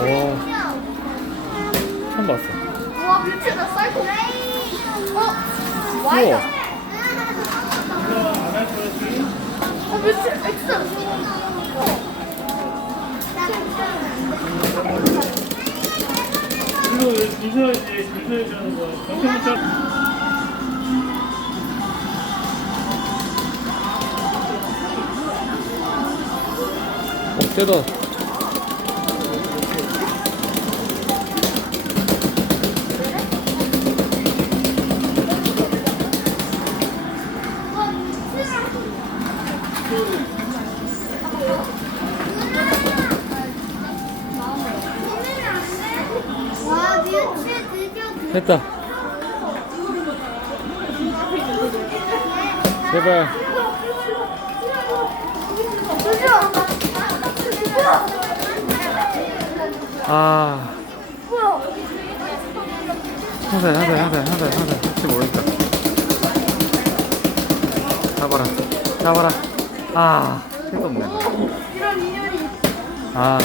오, 처음 봤어. 와 뮤츠다 사이코. 어? 와이다. 우와. 어 뮤츠 X. 어. 이거 주셔야지 주셔야지 하는 거. 경찰차 어, 세다. 와 뮤츠 드디어 됐다. 제발. 아. 살, 한 살, 한 살. 혹시 모르니까. 잡아라. 잡아라. 아. 택도 없네. 이런 인연이 아.